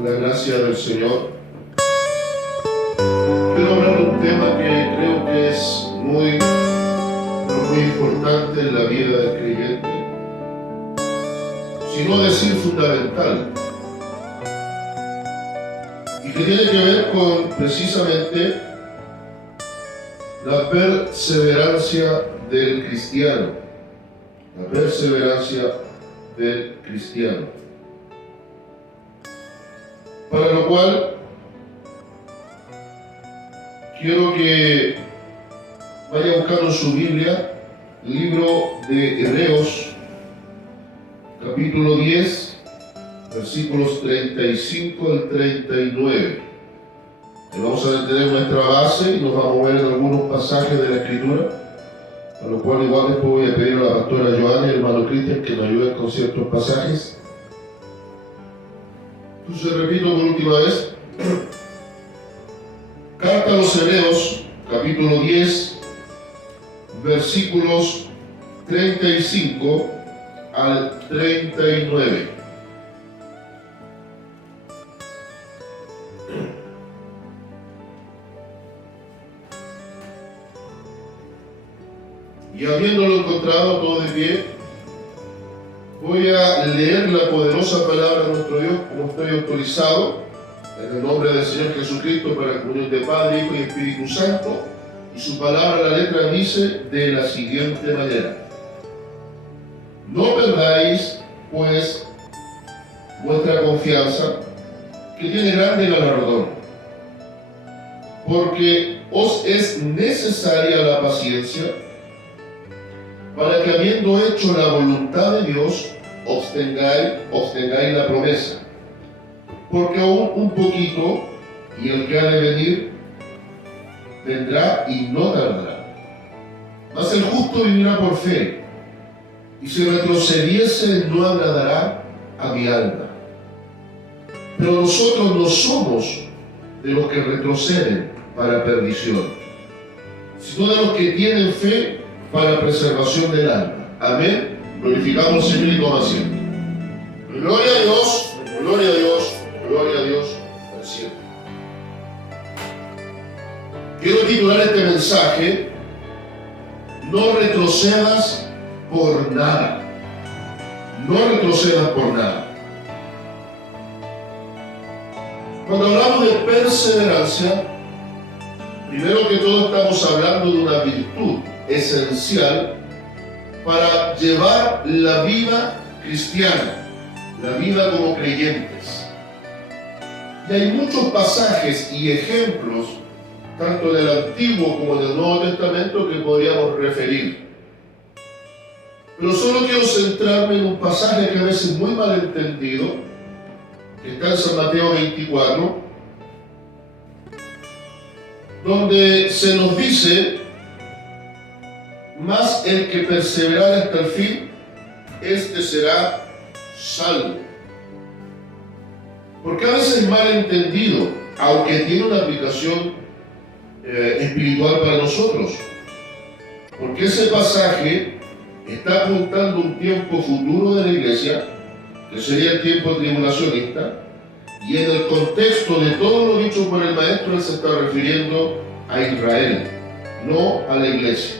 Con la gracia del Señor, quiero hablar de un tema que creo que es muy importante en la vida del creyente, si no decir fundamental, y que tiene que ver con precisamente la perseverancia del cristiano. La perseverancia del cristiano. Para lo cual quiero que vaya buscando su Biblia, libro de Hebreos, capítulo 10, versículos 35 al 39. Vamos a detener nuestra base y nos vamos a mover en algunos pasajes de la Escritura, a lo cual igual después voy a pedir a la pastora Joana y al hermano Cristian que nos ayuden con ciertos pasajes. Entonces repito por última vez. Carta a los Hebreos, capítulo 10, versículos 35 al 39. Y habiéndolo encontrado todo de pie, voy a leer la poderosa palabra de nuestro Dios como estoy autorizado, en el nombre del Señor Jesucristo, para la comunión de Padre, Hijo y Espíritu Santo. Y su palabra, la letra, dice de la siguiente manera: no perdáis, pues, vuestra confianza, que tiene grande galardón, porque os es necesaria la paciencia, para que habiendo hecho la voluntad de Dios, obtengáis la promesa. Porque aún un poquito, y el que ha de venir vendrá y no tardará. Mas el justo vivirá por fe, y si retrocediese no agradará a mi alma. Pero nosotros no somos de los que retroceden para perdición, sino de los que tienen fe para preservación del alma. Amén. Glorificamos al Señor y toma asiento. Gloria a Dios, gloria a Dios, gloria a Dios al cielo. Quiero titular este mensaje: no retrocedas por nada. No retrocedas por nada. Cuando hablamos de perseverancia, primero que todo estamos hablando de una virtud esencial para llevar la vida cristiana, la vida como creyentes. Y hay muchos pasajes y ejemplos, tanto del Antiguo como del Nuevo Testamento, que podríamos referir. Pero solo quiero centrarme en un pasaje que a veces es muy mal entendido, que está en San Mateo 24, donde se nos dice: mas el que perseverare hasta el fin, este será salvo. Porque a veces es mal entendido, aunque tiene una aplicación espiritual para nosotros. Porque ese pasaje está apuntando un tiempo futuro de la iglesia, que sería el tiempo tribulacionista, y en el contexto de todo lo dicho por el maestro, él se está refiriendo a Israel, no a la iglesia.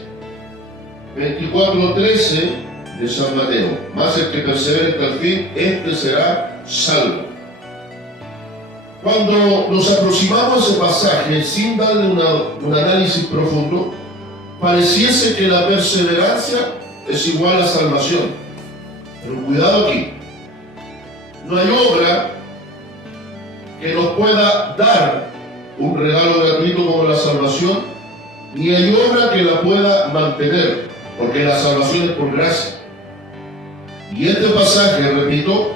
24:13 de San Mateo: mas el que persevere hasta el fin, este será salvo. Cuando nos aproximamos a ese pasaje sin darle un análisis profundo, pareciese que la perseverancia es igual a salvación. Pero cuidado aquí, no hay obra que nos pueda dar un regalo gratuito como la salvación, ni hay obra que la pueda mantener, porque la salvación es por gracia. Y este pasaje, repito,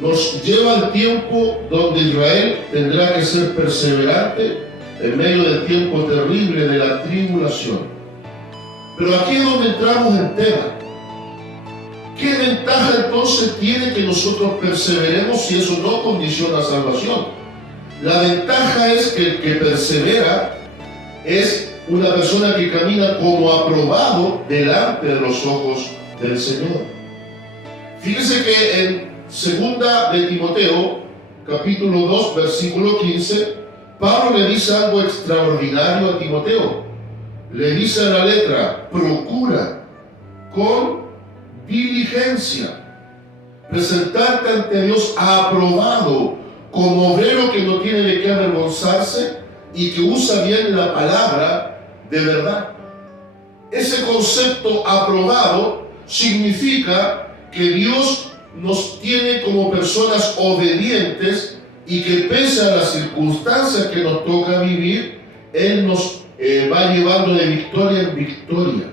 nos lleva al tiempo donde Israel tendrá que ser perseverante en medio del tiempo terrible de la tribulación. Pero aquí es donde entramos en tema. ¿Qué ventaja entonces tiene que nosotros perseveremos si eso no condiciona salvación? La ventaja es que el que persevera es una persona que camina como aprobado delante de los ojos del Señor. Fíjese que en 2 de Timoteo, capítulo 2, versículo 15, Pablo le dice algo extraordinario a Timoteo. Le dice a la letra: procura con diligencia presentarte ante Dios aprobado, como obrero que no tiene de qué avergonzarse y que usa bien la palabra de verdad. Ese concepto aprobado significa que Dios nos tiene como personas obedientes y que pese a las circunstancias que nos toca vivir, Él nos va llevando de victoria en victoria.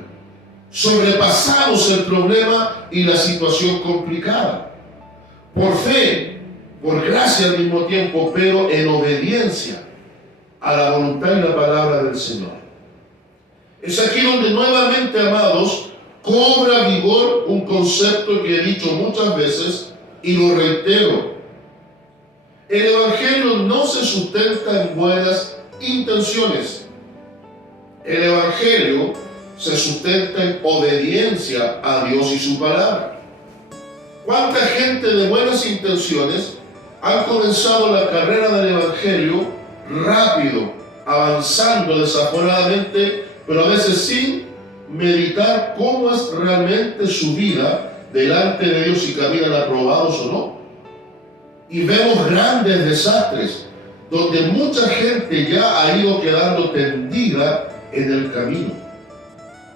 Sobrepasamos el problema y la situación complicada. Por fe, por gracia al mismo tiempo, pero en obediencia a la voluntad y la palabra del Señor. Es aquí donde nuevamente, amados, cobra vigor un concepto que he dicho muchas veces y lo reitero. El Evangelio no se sustenta en buenas intenciones. El Evangelio se sustenta en obediencia a Dios y su palabra. ¿Cuánta gente de buenas intenciones han comenzado la carrera del Evangelio rápido, avanzando desaforadamente, pero a veces sin meditar cómo es realmente su vida delante de Dios, si caminan aprobados o no? Y vemos grandes desastres donde mucha gente ya ha ido quedando tendida en el camino.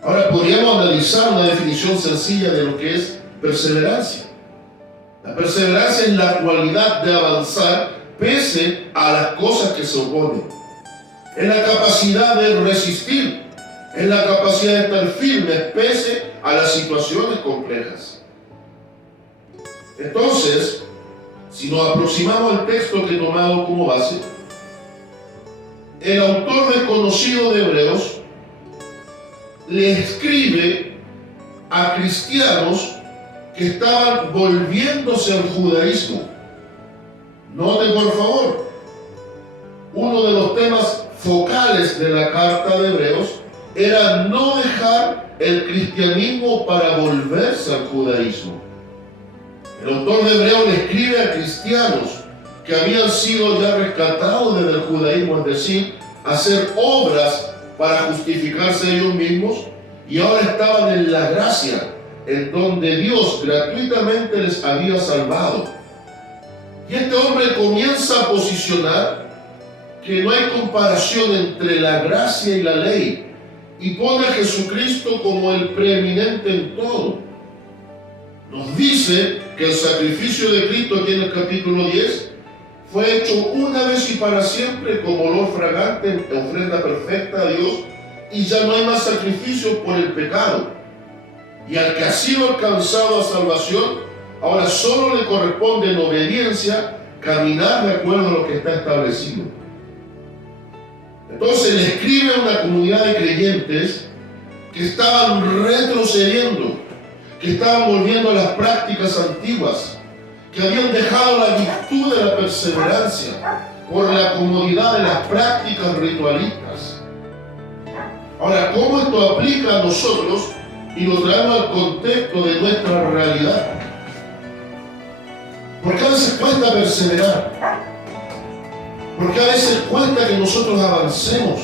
Ahora podríamos analizar una definición sencilla de lo que es perseverancia. La perseverancia es la cualidad de avanzar pese a las cosas que se oponen. Es la capacidad de resistir, es la capacidad de estar firmes pese a las situaciones complejas. Entonces, si nos aproximamos al texto que he tomado como base, el autor desconocido de Hebreos le escribe a cristianos que estaban volviéndose al judaísmo. Note por favor, uno de los temas focales de la carta de Hebreos era no dejar el cristianismo para volverse al judaísmo. El autor de Hebreos le escribe a cristianos que habían sido ya rescatados desde el judaísmo, es decir, hacer obras para justificarse ellos mismos, y ahora estaban en la gracia, en donde Dios gratuitamente les había salvado. Y este hombre comienza a posicionar que no hay comparación entre la gracia y la ley, y pone a Jesucristo como el preeminente en todo. Nos dice que el sacrificio de Cristo, aquí en el capítulo 10, fue hecho una vez y para siempre como olor fragante, ofrenda perfecta a Dios, y ya no hay más sacrificio por el pecado. Y al que ha sido alcanzado a salvación, ahora solo le corresponde en obediencia caminar de acuerdo a lo que está establecido. Entonces le escribe a una comunidad de creyentes que estaban retrocediendo, que estaban volviendo a las prácticas antiguas, que habían dejado la virtud de la perseverancia por la comodidad de las prácticas ritualistas. Ahora, ¿cómo esto aplica a nosotros y lo traemos al contexto de nuestra realidad? Porque a veces cuesta perseverar, porque a veces cuesta que nosotros avancemos,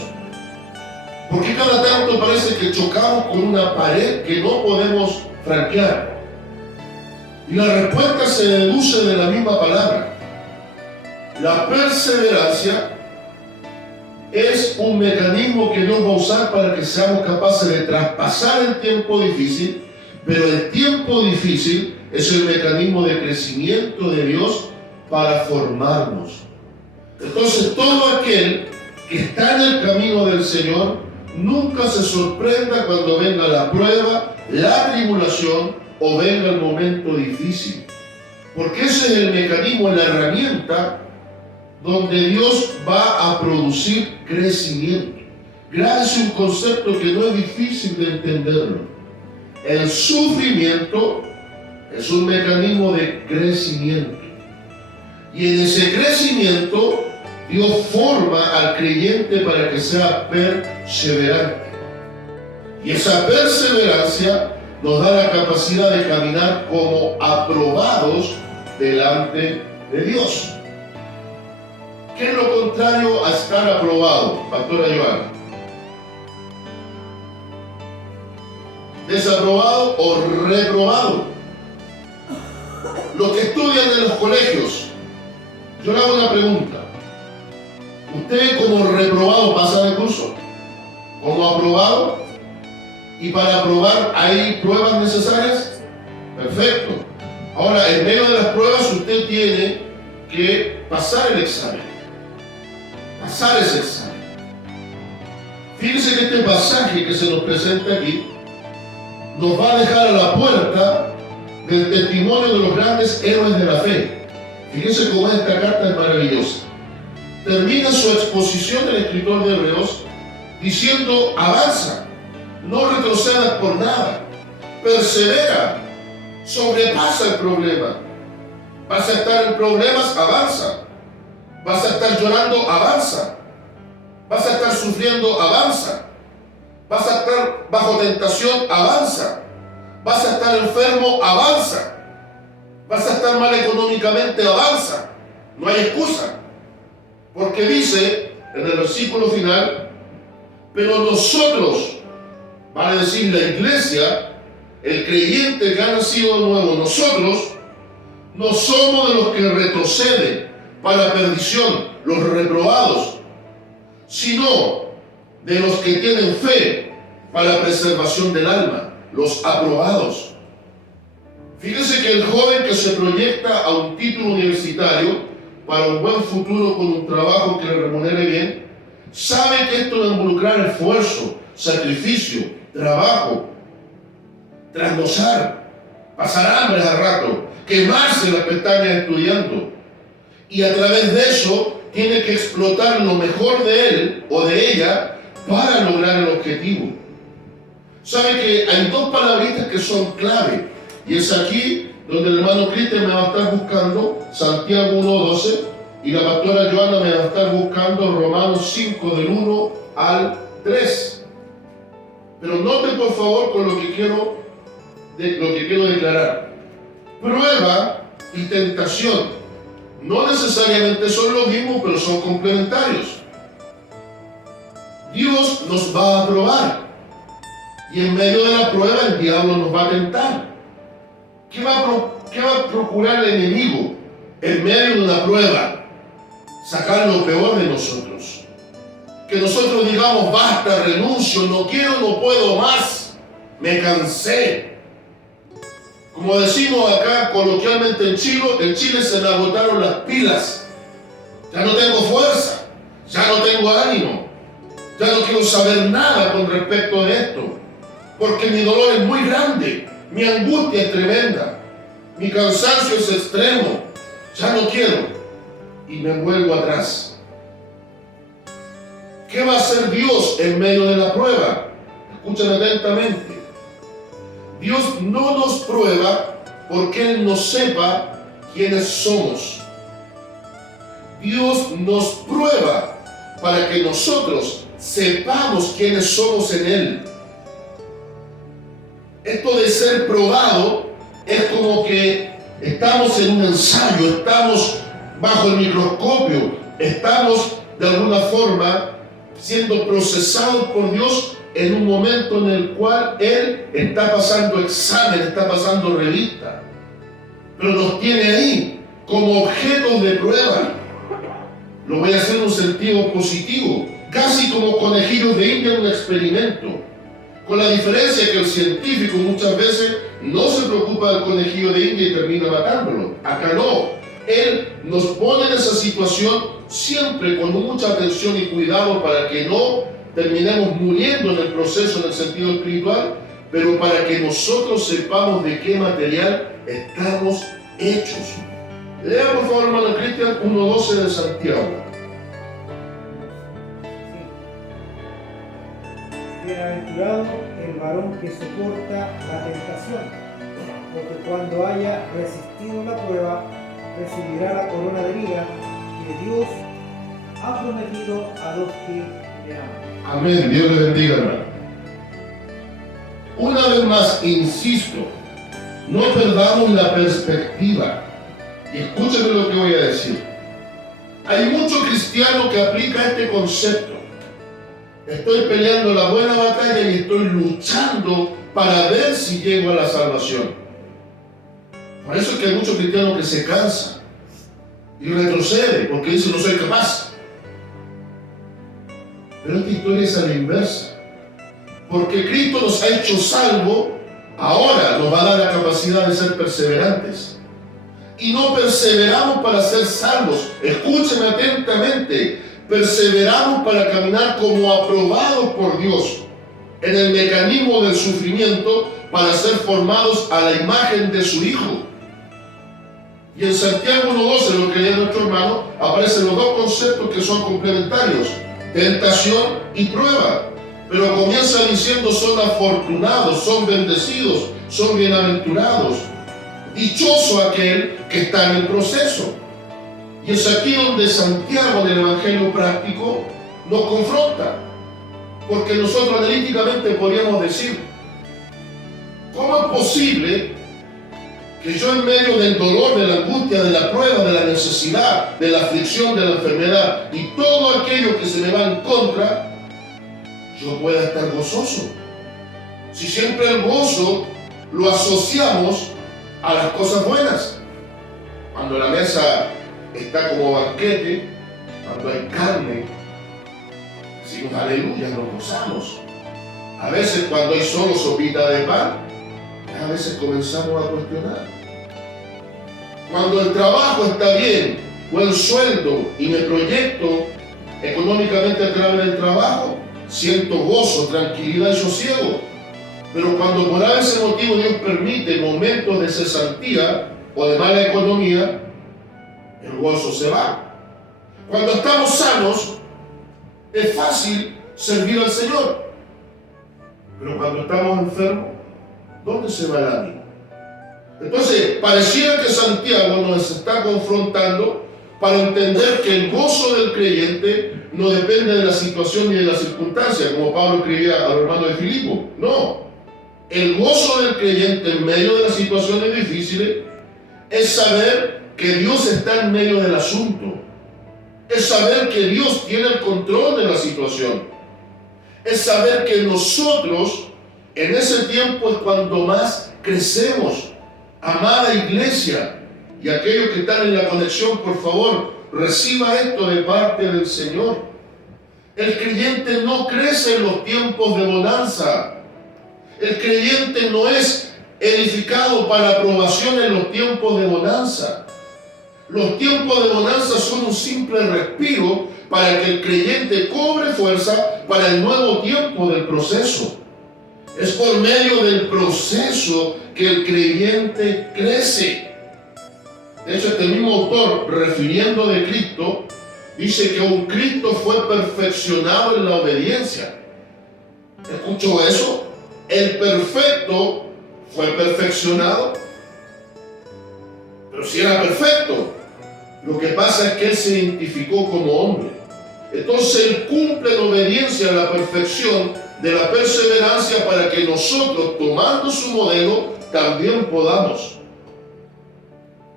porque cada tanto parece que chocamos con una pared que no podemos franquear. Y la respuesta se deduce de la misma palabra. La perseverancia es un mecanismo que Dios va a usar para que seamos capaces de traspasar el tiempo difícil, pero el tiempo difícil es el mecanismo de crecimiento de Dios para formarnos. Entonces, todo aquel que está en el camino del Señor nunca se sorprenda cuando venga la prueba, la tribulación o venga el momento difícil, porque ese es el mecanismo, la herramienta donde Dios va a producir crecimiento. Gracias a un concepto que no es difícil de entenderlo. El sufrimiento es un mecanismo de crecimiento, y en ese crecimiento Dios forma al creyente para que sea perseverante, y esa perseverancia nos da la capacidad de caminar como aprobados delante de Dios. ¿Qué es lo contrario a estar aprobado, pastora Joana? ¿Desaprobado o reprobado? Los que estudian en los colegios, yo le hago una pregunta. ¿Usted como reprobado pasa de curso? ¿Como aprobado? ¿Y para aprobar hay pruebas necesarias? Perfecto. Ahora, en medio de las pruebas usted tiene que pasar el examen. Pasar ese examen. Fíjense que este pasaje que se nos presenta aquí nos va a dejar a la puerta del testimonio de los grandes héroes de la fe. Fíjense cómo esta carta es maravillosa. Termina su exposición el escritor de Hebreos diciendo: avanza, no retrocedas por nada, persevera, sobrepasa el problema. Vas a estar en problemas, avanza. Vas a estar llorando, avanza. Vas a estar sufriendo, avanza. Vas a estar bajo tentación, avanza. Vas a estar enfermo, avanza. Vas a estar mal económicamente, avanza. No hay excusa. Porque dice en el versículo final: pero nosotros, vale decir la iglesia, el creyente que ha nacido de nuevo, nosotros no somos de los que retroceden para perdición, los reprobados, sino de los que tienen fe para preservación del alma, los aprobados. Fíjense que el joven que se proyecta a un título universitario para un buen futuro con un trabajo que le remunere bien, sabe que esto va a involucrar esfuerzo, sacrificio, trabajo, trasnochar, pasar hambre al rato, quemarse las pestañas estudiando. Y a través de eso tiene que explotar lo mejor de él o de ella para lograr el objetivo. Sabe que hay dos palabritas que son clave, y es aquí donde el hermano Cristian me va a estar buscando Santiago 1:12 y la pastora Joana me va a estar buscando Romanos 5 del 1 al 3. Pero noten por favor con lo que quiero declarar. Prueba y tentación no necesariamente son lo mismo, pero son complementarios. Dios nos va a probar y en medio de la prueba el diablo nos va a tentar. ¿Qué va a procurar el enemigo en medio de una prueba? Sacar lo peor de nosotros. Que nosotros digamos: basta, renuncio, no quiero, no puedo más, me cansé. Como decimos acá coloquialmente en Chile se me agotaron las pilas. Ya no tengo fuerza, ya no tengo ánimo, ya no quiero saber nada con respecto a esto, porque mi dolor es muy grande, mi angustia es tremenda, mi cansancio es extremo, ya no quiero, y me vuelvo atrás. ¿Qué va a hacer Dios en medio de la prueba? Escuchen atentamente. Dios no nos prueba porque Él no sepa quiénes somos. Dios nos prueba para que nosotros sepamos quiénes somos en Él. Esto de ser probado es como que estamos en un ensayo, estamos bajo el microscopio, estamos de alguna forma siendo procesados por Dios en un momento en el cual Él está pasando examen, está pasando revista, pero nos tiene ahí como objetos de prueba. Lo voy a hacer en un sentido positivo, casi como conejillos de India en un experimento, con la diferencia que el científico muchas veces no se preocupa del conejillo de India y termina matándolo. Acá no. Él nos pone en esa situación siempre con mucha atención y cuidado para que no terminemos muriendo en el proceso en el sentido espiritual, pero para que nosotros sepamos de qué material estamos hechos. Lea por favor, hermano Cristian, 1:12 de Santiago. Bienaventurado el varón que soporta la tentación, porque cuando haya resistido la prueba, recibirá la corona de vida que Dios ha prometido a los que le aman. Amén. Dios le bendiga, hermano. Una vez más, insisto, no perdamos la perspectiva. Y escúcheme lo que voy a decir. Hay muchos cristianos que aplican este concepto. Estoy peleando la buena batalla y estoy luchando para ver si llego a la salvación. Por eso es que hay muchos cristianos que se cansan y retroceden porque dicen no soy capaz. Pero esta historia es a la inversa. Porque Cristo nos ha hecho salvos, ahora nos va a dar la capacidad de ser perseverantes. Y no perseveramos para ser salvos. Escúcheme atentamente. Perseveramos para caminar como aprobados por Dios en el mecanismo del sufrimiento para ser formados a la imagen de su Hijo. Y en Santiago 1:12, lo que lee nuestro hermano, aparecen los dos conceptos que son complementarios: tentación y prueba. Pero comienza diciendo son afortunados, son bendecidos, son bienaventurados. Dichoso aquel que está en el proceso. Y es aquí donde Santiago en el Evangelio práctico nos confronta. Porque nosotros analíticamente podríamos decir, ¿cómo es posible que yo en medio del dolor, de la angustia, de la prueba, de la necesidad, de la aflicción, de la enfermedad y todo aquello que se me va en contra, yo pueda estar gozoso? Si siempre el gozo lo asociamos a las cosas buenas. Cuando la mesa está como banquete, cuando hay carne, decimos aleluya, nos gozamos. A veces cuando hay solo sopita de pan, a veces comenzamos a cuestionar. Cuando el trabajo está bien, buen sueldo y me proyecto económicamente a través del trabajo, siento gozo, tranquilidad y sosiego. Pero cuando por ese motivo Dios permite momentos de cesantía o de mala economía, el gozo se va. Cuando estamos sanos, es fácil servir al Señor. Pero cuando estamos enfermos, ¿dónde se va el ánimo? Entonces, pareciera que Santiago nos está confrontando para entender que el gozo del creyente no depende de la situación ni de las circunstancias, como Pablo escribía a los hermanos de Filipo. No. El gozo del creyente en medio de las situaciones difíciles es saber que Dios está en medio del asunto. Es saber que Dios tiene el control de la situación. Es saber que nosotros en ese tiempo es cuando más crecemos. Amada iglesia, y aquellos que están en la conexión, por favor, reciba esto de parte del Señor. El creyente no crece en los tiempos de bonanza. El creyente no es edificado para aprobación en los tiempos de bonanza. Los tiempos de bonanza son un simple respiro para que el creyente cobre fuerza para el nuevo tiempo del proceso. Es por medio del proceso que el creyente crece. De hecho, este mismo autor, refiriendo de Cristo, dice que un Cristo fue perfeccionado en la obediencia. ¿Escuchó eso? El perfecto fue perfeccionado. Pero si era perfecto, lo que pasa es que él se identificó como hombre. Entonces él cumple en obediencia a la perfección de la perseverancia para que nosotros, tomando su modelo, también podamos.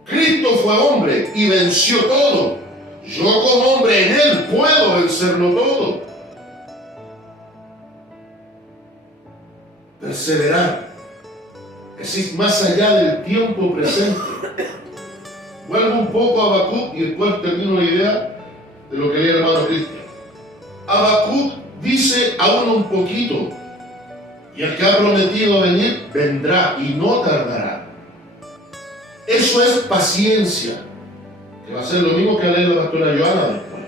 Cristo fue hombre y venció todo. Yo como hombre en él puedo vencerlo todo. Perseverar es ir más allá del tiempo presente. Vuelvo un poco a Habacuc y después termino la idea de lo que lee el hermano Cristian. Habacuc dice aún un poquito, y el que ha prometido venir, vendrá y no tardará. Eso es paciencia, que va a ser lo mismo que lee la pastora Joana después.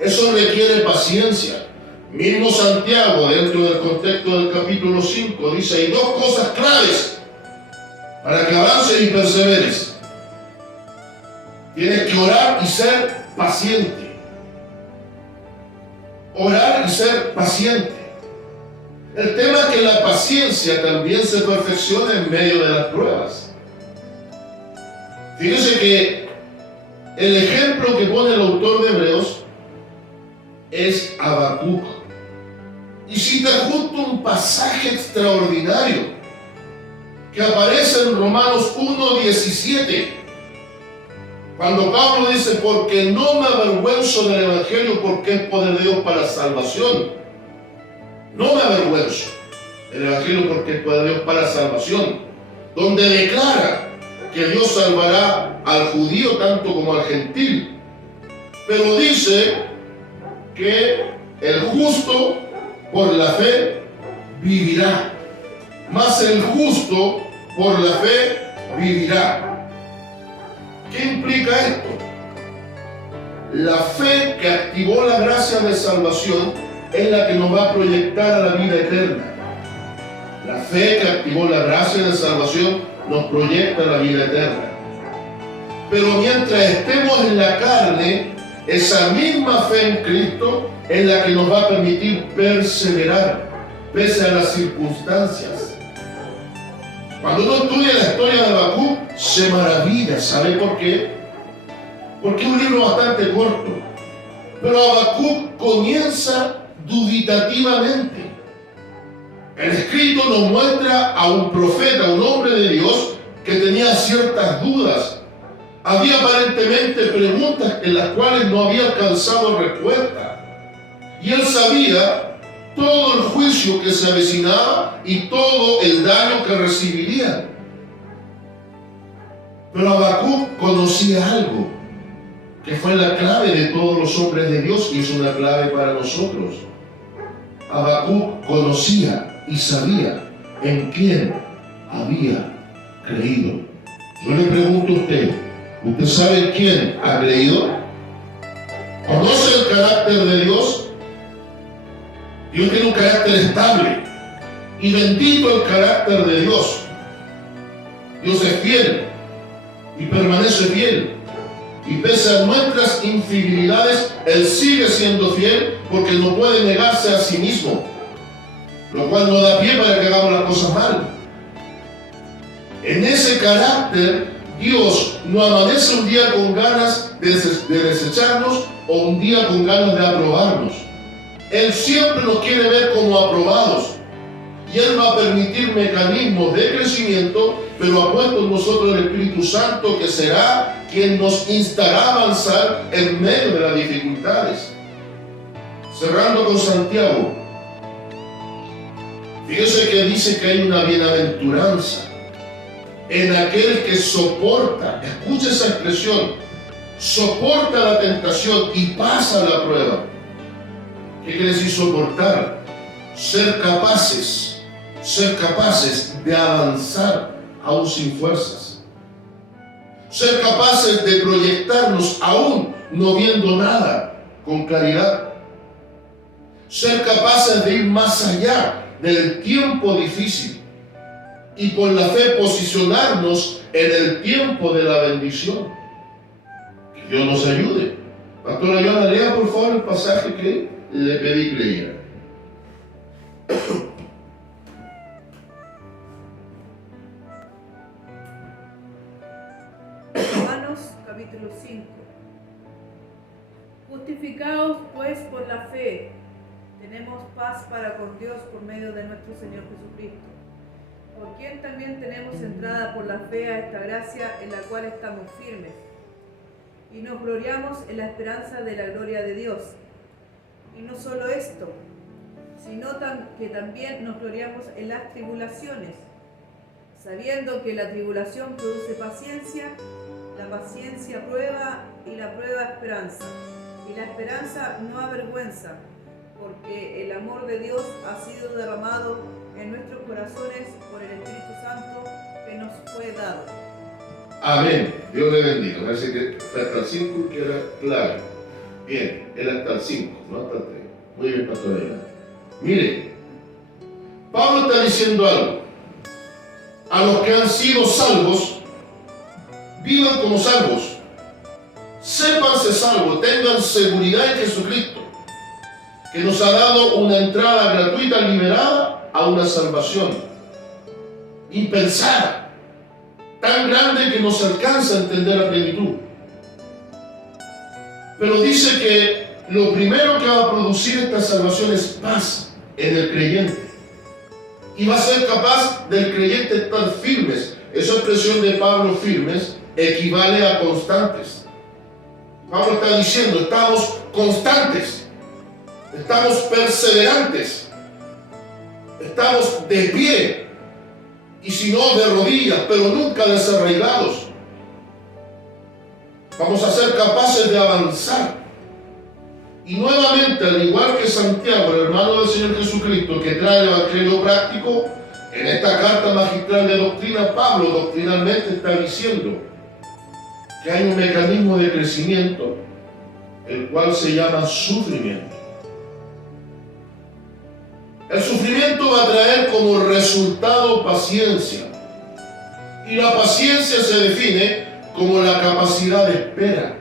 Eso requiere paciencia. Mismo Santiago, dentro del contexto del capítulo 5, dice, hay dos cosas claves para que avances y perseveres. Tienes que orar y ser paciente. Orar y ser paciente. El tema es que la paciencia también se perfecciona en medio de las pruebas. Fíjense que el ejemplo que pone el autor de Hebreos es Habacuc. Y cita justo un pasaje extraordinario que aparece en Romanos 1:17. Cuando Pablo dice, porque no me avergüenzo del Evangelio, porque es poder de Dios para salvación. No me avergüenzo del Evangelio porque es poder de Dios para salvación. Donde declara que Dios salvará al judío tanto como al gentil. Pero dice que el justo por la fe vivirá. Mas el justo por la fe vivirá. ¿Qué implica esto? La fe que activó la gracia de salvación es la que nos va a proyectar a la vida eterna. La fe que activó la gracia de salvación nos proyecta a la vida eterna. Pero mientras estemos en la carne, esa misma fe en Cristo es la que nos va a permitir perseverar pese a las circunstancias. Cuando uno estudia la historia de Habacuc, se maravilla. ¿Sabe por qué? Porque es un libro bastante corto. Pero Habacuc comienza dubitativamente. El escrito nos muestra a un profeta, un hombre de Dios, que tenía ciertas dudas. Había aparentemente preguntas en las cuales no había alcanzado respuesta. Y él sabía todo el juicio que se avecinaba y todo el daño que recibirían. Pero Habacuc conocía algo, que fue la clave de todos los hombres de Dios y es una clave para nosotros. Habacuc conocía y sabía en quién había creído. Yo le pregunto a usted, ¿usted sabe en quién ha creído? ¿Conoce el carácter de Dios? Dios tiene un carácter estable y bendito el carácter de Dios. Dios es fiel y permanece fiel. Y pese a nuestras infidelidades, Él sigue siendo fiel porque no puede negarse a sí mismo, lo cual no da pie para que hagamos las cosas mal. En ese carácter, Dios no amanece un día con ganas de desecharnos o un día con ganas de aprobarnos. Él siempre nos quiere ver como aprobados y Él va a permitir mecanismos de crecimiento, pero ha puesto en nosotros el Espíritu Santo, que será quien nos instará a avanzar en medio de las dificultades. Cerrando con Santiago, fíjese que dice que hay una bienaventuranza en aquel que soporta, escucha esa expresión, soporta la tentación y pasa la prueba. ¿Qué quiere decir soportar? Ser capaces de avanzar aún sin fuerzas. Ser capaces de proyectarnos aún no viendo nada con claridad. Ser capaces de ir más allá del tiempo difícil y por la fe posicionarnos en el tiempo de la bendición. Que Dios nos ayude. Pastora Joana, lea por favor el pasaje que le pedí que leyera. Romanos capítulo 5. Justificados pues por la fe, tenemos paz para con Dios por medio de nuestro Señor Jesucristo, por quien también tenemos entrada por la fe a esta gracia en la cual estamos firmes, y nos gloriamos en la esperanza de la gloria de Dios. Y no solo esto, sino que también nos gloriamos en las tribulaciones, sabiendo que la tribulación produce paciencia, la paciencia prueba y la prueba esperanza. Y la esperanza no avergüenza, porque el amor de Dios ha sido derramado en nuestros corazones por el Espíritu Santo que nos fue dado. Amén. Dios le bendiga. Parece que hasta el 5 queda claro. Bien, era hasta el 5, no hasta el 3. Muy bien, pastor Eva. Mire, Pablo está diciendo algo. A los que han sido salvos, vivan como salvos. Sépanse salvos, tengan seguridad en Jesucristo, que nos ha dado una entrada gratuita, liberada a una salvación impensada, tan grande que no se alcanza a entender a plenitud. Pero dice que lo primero que va a producir esta salvación es paz en el creyente. Y va a ser capaz del creyente estar firmes. Esa expresión de Pablo, firmes, equivale a constantes. Pablo está diciendo, estamos constantes, estamos perseverantes, estamos de pie, y si no de rodillas, pero nunca desarraigados. Vamos a ser capaces de avanzar. Y nuevamente, al igual que Santiago, el hermano del Señor Jesucristo, que trae el Evangelio práctico, en esta carta magistral de doctrina, Pablo doctrinalmente está diciendo que hay un mecanismo de crecimiento, el cual se llama sufrimiento. El sufrimiento va a traer como resultado paciencia. Y la paciencia se define como la capacidad de espera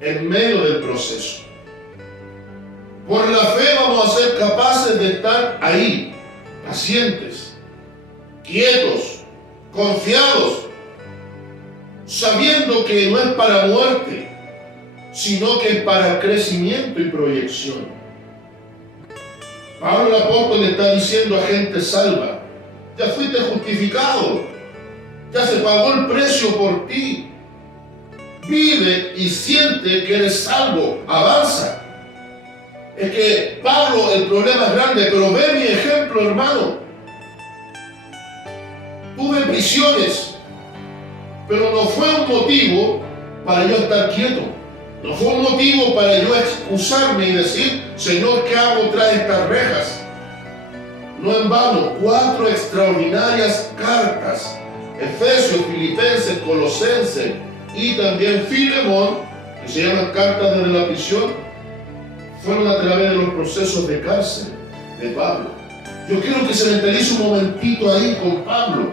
en medio del proceso. Por la fe vamos a ser capaces de estar ahí, pacientes, quietos, confiados, sabiendo que no es para muerte, sino que es para crecimiento y proyección. Pablo el apóstol le está diciendo a gente salva, ya fuiste justificado, ya se pagó el precio por ti. Vive y siente que eres salvo, avanza. Es que Pablo, el problema es grande, pero ve mi ejemplo, hermano. Tuve prisiones, pero no fue un motivo para yo estar quieto. No fue un motivo para yo excusarme y decir, Señor, ¿qué hago tras estas rejas? No en vano, 4 extraordinarias cartas, Efesios, Filipenses, Colosenses y también Filemón, que se llaman cartas desde la prisión, fueron a través de los procesos de cárcel de Pablo. Yo quiero que se mentalice un momentito ahí con Pablo.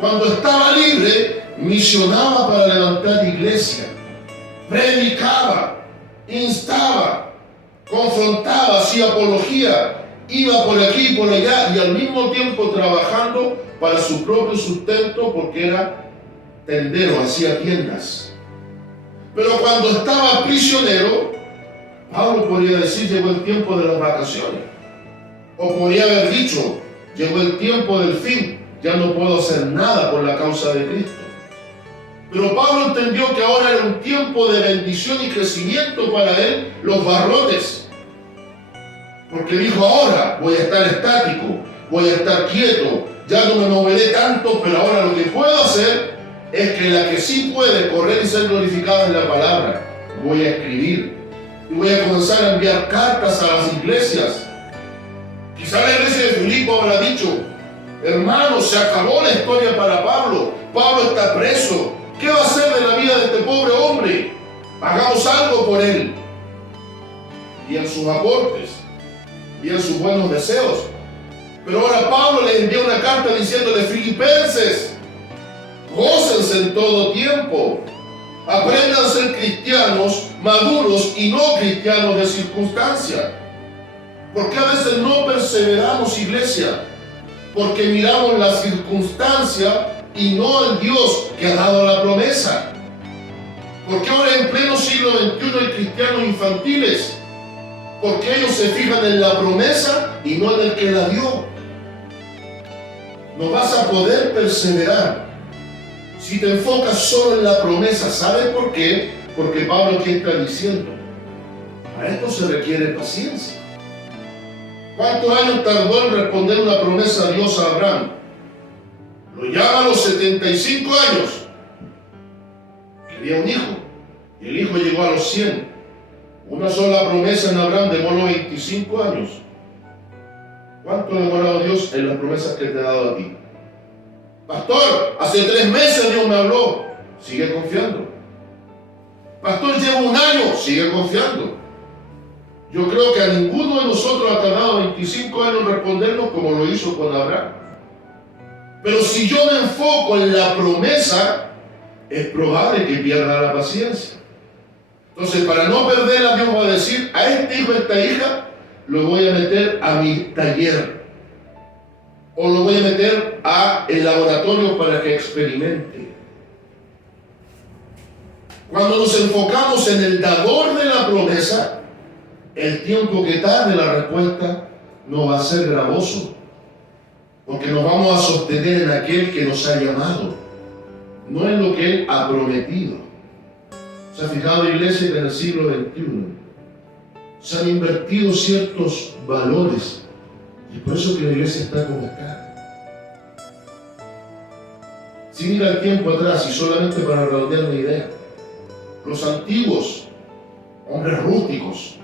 Cuando estaba libre, misionaba para levantar iglesia, predicaba, instaba, confrontaba, hacía apología, iba por aquí y por allá, y al mismo tiempo trabajando para su propio sustento, porque era tendero, hacía tiendas. Pero cuando estaba prisionero, Pablo podría decir, llegó el tiempo de las vacaciones. O podría haber dicho, llegó el tiempo del fin, ya no puedo hacer nada por la causa de Cristo. Pero Pablo entendió que ahora era un tiempo de bendición y crecimiento para él, los barrotes. Porque dijo, ahora voy a estar estático, voy a estar quieto, ya no me moveré tanto, pero ahora lo que puedo hacer es que la que sí puede correr y ser glorificada en la palabra, voy a escribir. Y voy a comenzar a enviar cartas a las iglesias. Quizá la iglesia de Filipo habrá dicho, hermano, se acabó la historia para Pablo. Pablo está preso. ¿Qué va a hacer de la vida de este pobre hombre? Hagamos algo por él. Y en sus aportes, y en sus buenos deseos. Pero ahora Pablo les envía una carta diciéndole, filipenses, gócense en todo tiempo. Aprendan a ser cristianos maduros y no cristianos de circunstancia. Porque a veces no perseveramos, iglesia, porque miramos la circunstancia y no el Dios que ha dado la promesa. Porque ahora en pleno siglo XXI hay cristianos infantiles, porque ellos se fijan en la promesa y no en el que la dio. No vas a poder perseverar si te enfocas solo en la promesa. ¿Sabes por qué? Porque Pablo aquí está diciendo, a esto se requiere paciencia. ¿Cuántos años tardó en responder una promesa a Dios a Abraham? Lo llama a los 75 años. Quería un hijo, y el hijo llegó a los 100. Una sola promesa en Abraham demoró 25 años. ¿Cuánto ha demorado Dios en las promesas que te ha dado a ti? Pastor, hace 3 meses Dios me habló. Sigue confiando. Pastor, llevo 1 año. Sigue confiando. Yo creo que a ninguno de nosotros ha tardado 25 años en respondernos como lo hizo con Abraham. Pero si yo me enfoco en la promesa, es probable que pierda la paciencia. Entonces, para no perderla, Dios va a decir, a este hijo, a esta hija, lo voy a meter a mi taller. O lo voy a meter a el laboratorio para que experimente. Cuando nos enfocamos en el dador de la promesa, el tiempo que tarde la respuesta no va a ser gravoso, porque nos vamos a sostener en aquel que nos ha llamado, no en lo que Él ha prometido. ¿Se ha fijado, iglesia, que en el siglo XXI se han invertido ciertos valores? Y por eso que la iglesia está como está. Sin ir al tiempo atrás y solamente para redondear la idea, los antiguos, hombres rústicos,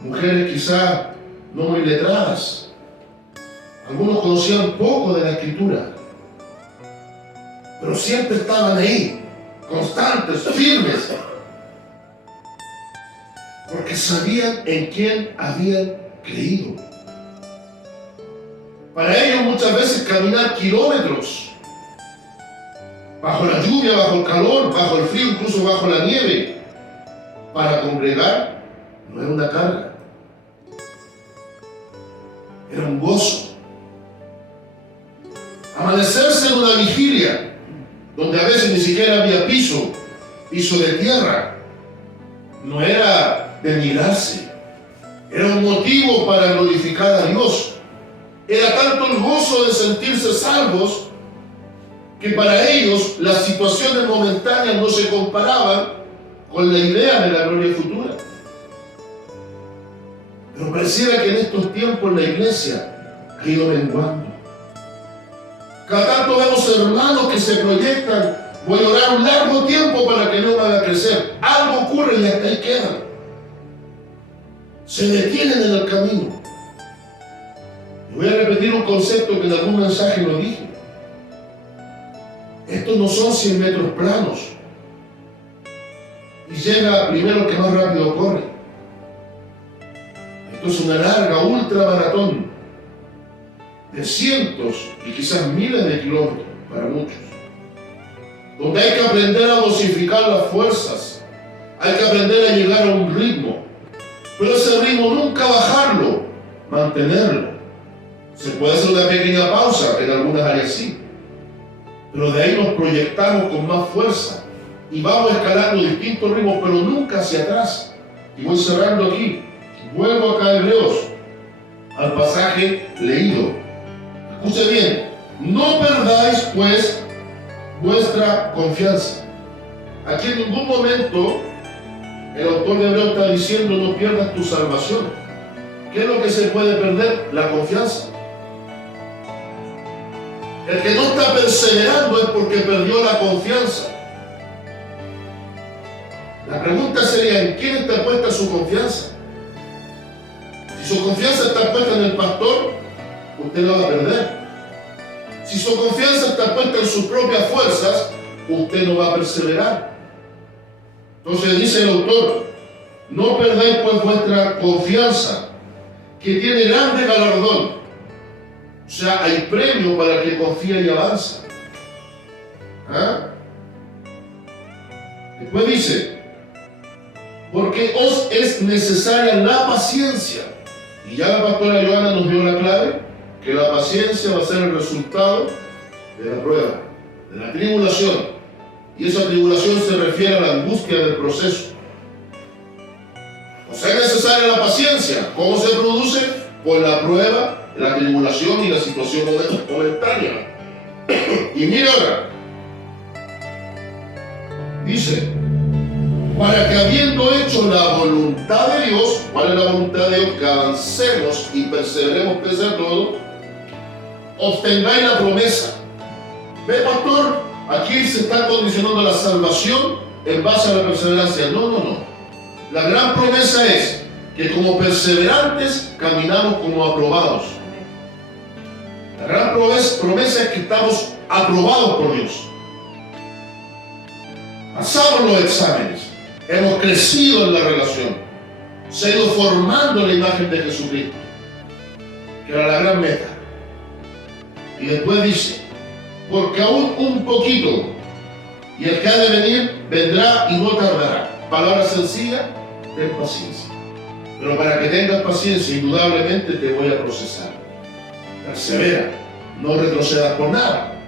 mujeres quizá no muy letradas, algunos conocían poco de la Escritura, pero siempre estaban ahí, constantes, firmes, porque sabían en quién habían creído. Para ellos muchas veces caminar kilómetros, bajo la lluvia, bajo el calor, bajo el frío, incluso bajo la nieve, para congregar, no era una carga, era un gozo. Amanecerse en una vigilia, donde a veces ni siquiera había piso de tierra, no era de mirarse, era un motivo para glorificar a Dios. Era tanto el gozo de sentirse salvos, que para ellos las situaciones momentáneas no se comparaban con la idea de la gloria futura. Pero pareciera que en estos tiempos la iglesia ha ido menguando. Cada tanto vemos hermanos que se proyectan: voy a orar un largo tiempo para que no me haga crecer. Algo ocurre y hasta ahí quedan. Se detienen en el camino. Y voy a repetir un concepto que en algún mensaje lo dije. Estos no son 100 metros planos y llega primero el que más rápido corre. Esto es una larga ultramaratón de cientos y quizás miles de kilómetros para muchos, donde hay que aprender a dosificar las fuerzas, hay que aprender a llegar a un ritmo, pero ese ritmo nunca bajarlo, mantenerlo. Se puede hacer una pequeña pausa, en algunas áreas sí, pero de ahí nos proyectamos con más fuerza y vamos escalando distintos ritmos, pero nunca hacia atrás. Y voy cerrando aquí. Vuelvo acá a Hebreos, al pasaje leído. Escuche bien: no perdáis pues vuestra confianza. Aquí en ningún momento el autor de Hebreos está diciendo no pierdas tu salvación. ¿Qué es lo que se puede perder? La confianza. El que no está perseverando es porque perdió la confianza. La pregunta sería: ¿en quién está puesta su confianza? Si su confianza está puesta en el pastor, usted la va a perder. Si su confianza está puesta en sus propias fuerzas, usted no va a perseverar. Entonces dice el autor: no perdáis pues vuestra confianza, que tiene grande galardón. O sea, hay premio para el que confía y avanza. ¿Ah? Después dice: porque os es necesaria la paciencia. Y ya la pastora Joana nos dio la clave, que la paciencia va a ser el resultado de la prueba, de la tribulación. Y esa tribulación se refiere a la angustia del proceso. O sea, es necesaria la paciencia. ¿Cómo se produce? Por la prueba, la tribulación y la situación momentánea. Y mira ahora, dice: para que habiendo hecho la voluntad de Dios, ¿cuál es la voluntad de Dios? Que avancemos y perseveremos pese a todo, obtengáis la promesa. ¿Ve, pastor? Aquí se está condicionando la salvación en base a la perseverancia. No, no, no. La gran promesa es que como perseverantes caminamos como aprobados. La gran promesa es que estamos aprobados por Dios. Pasamos los exámenes, hemos crecido en la relación, se ha ido formando la imagen de Jesucristo, que era la gran meta. Y después dice: porque aún un poquito, y el que ha de venir vendrá y no tardará. Palabra sencilla: ten paciencia. Pero para que tengas paciencia, indudablemente te voy a procesar. Persevera, no retrocedas por nada.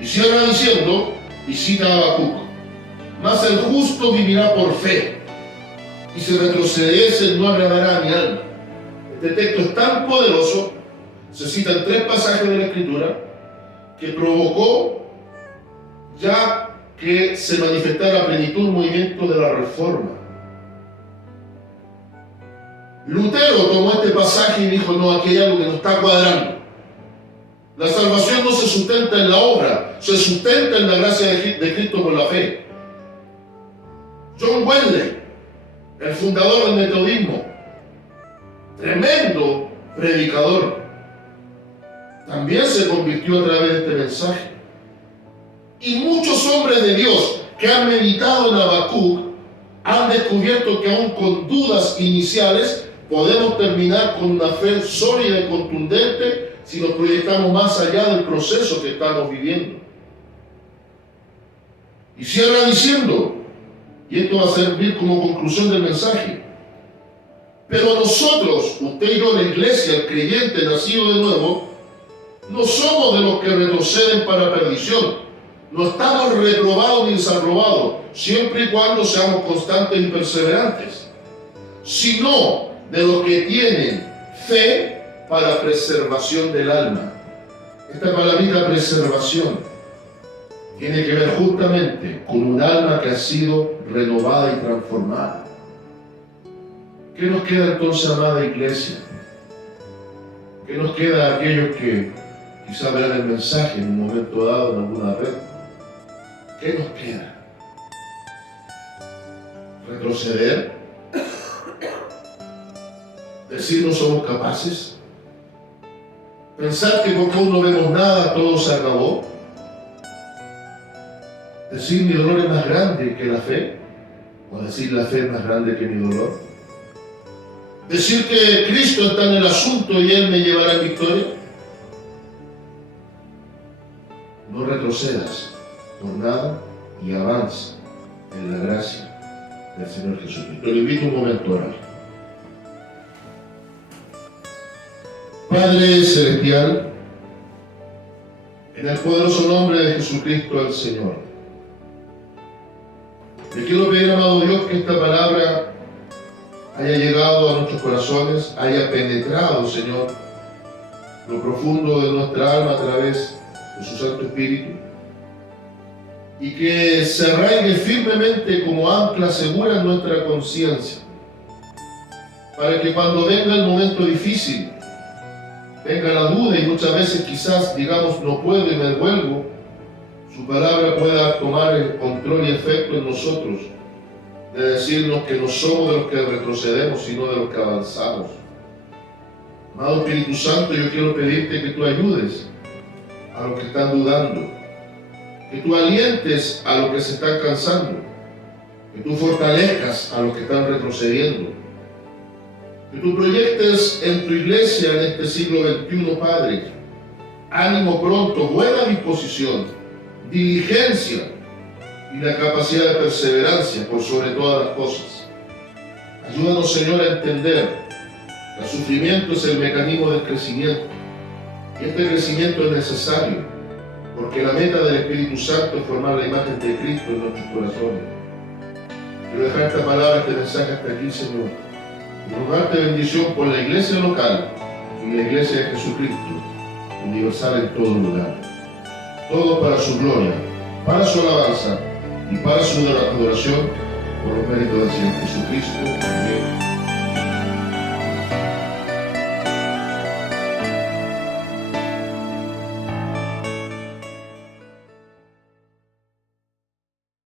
Y cierra diciendo, y cita a Habacuc: mas el justo vivirá por fe, y si retrocediese no agradará a mi alma. Este texto es tan poderoso, se citan 3 pasajes de la Escritura, que provocó ya que se manifestara a plenitud el movimiento de la Reforma. Lutero tomó este pasaje y dijo, no, aquí hay algo que no está cuadrando. La salvación no se sustenta en la obra, se sustenta en la gracia de Cristo por la fe. John Wesley, el fundador del metodismo, tremendo predicador, también se convirtió a través de este mensaje. Y muchos hombres de Dios que han meditado en Habacuc han descubierto que aún con dudas iniciales podemos terminar con una fe sólida y contundente si nos proyectamos más allá del proceso que estamos viviendo. Y cierra diciendo, y esto va a servir como conclusión del mensaje, pero nosotros, usted y yo, la iglesia, el creyente nacido de nuevo, no somos de los que retroceden para perdición. No estamos reprobados ni desaprobados, siempre y cuando seamos constantes y perseverantes, sino de los que tienen fe para preservación del alma. Esta palabrita preservación tiene que ver justamente con un alma que ha sido renovada y transformada. ¿Qué nos queda entonces, amada iglesia? ¿Qué nos queda a aquellos que quizá verán el mensaje en un momento dado, en alguna red? ¿Qué nos queda? ¿Retroceder? ¿Decir no somos capaces? ¿Pensar que porque aún no vemos nada todo se acabó? ¿Decir mi dolor es más grande que la fe? ¿O decir la fe es más grande que mi dolor? ¿Decir que Cristo está en el asunto y Él me llevará en victoria? No retrocedas por nada y avanza en la gracia del Señor Jesucristo. Le invito un momento a orar. Padre Celestial, en el poderoso nombre de Jesucristo el Señor, le quiero pedir, amado Dios, que esta palabra haya llegado a nuestros corazones, haya penetrado, Señor, lo profundo de nuestra alma a través de su Santo Espíritu, y que se arraigue firmemente como ancla segura en nuestra conciencia, para que cuando venga el momento difícil, venga la duda y muchas veces quizás digamos no puedo y me vuelvo, su palabra pueda tomar el control y efecto en nosotros, de decirnos que no somos de los que retrocedemos, sino de los que avanzamos. Amado Espíritu Santo, yo quiero pedirte que tú ayudes a los que están dudando, que tú alientes a los que se están cansando, que tú fortalezcas a los que están retrocediendo, que tú proyectes en tu iglesia en este siglo XXI, Padre, ánimo pronto, buena disposición, diligencia y la capacidad de perseverancia por sobre todas las cosas. Ayúdanos, Señor, a entender que el sufrimiento es el mecanismo del crecimiento, y este crecimiento es necesario, porque la meta del Espíritu Santo es formar la imagen de Cristo en nuestros corazones. Quiero dejar esta palabra, este mensaje hasta aquí, Señor, y rogarte bendición por la iglesia local y la iglesia de Jesucristo, universal en todo lugar. Todo para su gloria, para su alabanza y para su adoración, por los méritos del Señor Jesucristo. Amén.